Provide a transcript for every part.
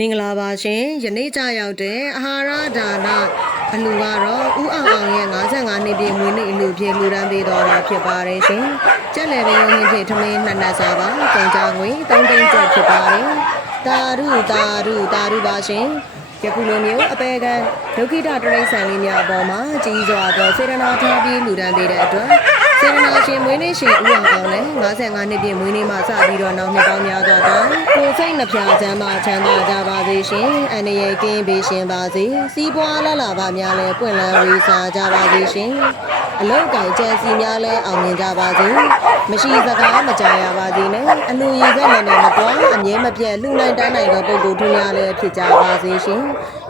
မင်္ဂလာပါရှင်ယနေ့ကြရောက်တဲ့အာဟာရဒါနအလူကတော့ဦးအောင်အောင်ရဲ့55နှစ်ပြည့်မွေးနေ့အလူဖြစ်လူရန်ပေးတော်တာဖြစ်ပါတယ်ရှင်ကြက်လေပင်ရုံးဖြင့်ထမင်းနှစ်နက်စာပါကုန်ကြငွေ3သိန်းကျော်ဖြစ်ပါတယ်တာရုတာရုတာရုပါရှင်ယခုလိုမျိုးအပေကံဒုက္ခိတတရိษံလေးများအပေါ်မှာကြီးစွာသောစေရနာထားပြီးလူဒန်းပေးတဲ့အတွက် စေရနာရှင်မွေးနေ့ရှင်ဦးအောင်အောင်လည်း55နှစ်ပြည့်မွေးနေ့မှာစပြီးတော့နောက်နှစ်ပေါင်းများစွာတိုင်ကိုယ်စိတ်နှပြချမ်းသာချမ်းသာကြပါစေရှင်အန္တရာယ်ကင်းပေးရှင်ပါစေစီးပွားလလပါများလည်းပွင့်လန်းဝေးစားကြပါစေရှင် အလောက်ကင်ကျန်စီများလည်းအောင်မြင်ကြပါစေမရှိစကားမကြရပါစေနဲ့အလူရည်ကလည်းနဲ့မကွာအမြဲမပြတ်လူနိုင်တန်းနိုင်သောပုဂ္ဂိုလ်တို့များလည်းဖြစ်ကြပါစေရှင်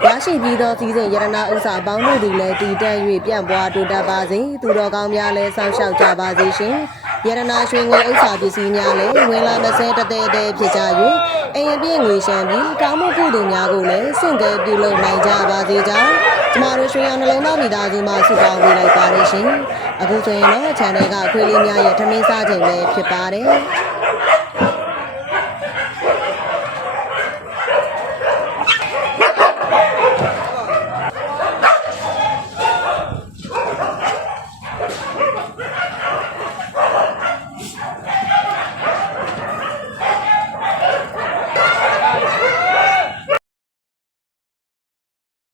ရရှိပြီးသောစည်းစိမ်ယရနာဥစ္စာအပေါင်းတို့သည်လည်းတည်တံ့၍ပြန့်ပွားတိုးတက်ပါစေသူတော်ကောင်းများလည်းဆောင်းလျှောက်ကြပါစေရှင် ယရနာရွှေငွေဥစ္စာပစ္စည်းများလည်းဝင်လာမစဲတသေးသေးဖြစ်ကြ၍အိမ်အပြည့်ငွေရှမ်းပြီးကောင်းမှုကုသိုလ်များကိုလည်းစင့်ကြဲပြုလုပ်နိုင်ကြပါစေကြောင်းကျမတို့ရွှေအောင်နှလုံးသားမိသားစုမှဆုတောင်းပေးလိုက်ပါရရှင်အခုဆိုရင်တော့ channel ကခွေးလေးများရဲ့ထမင်းစားချိန်ပဲဖြစ်ပါတယ်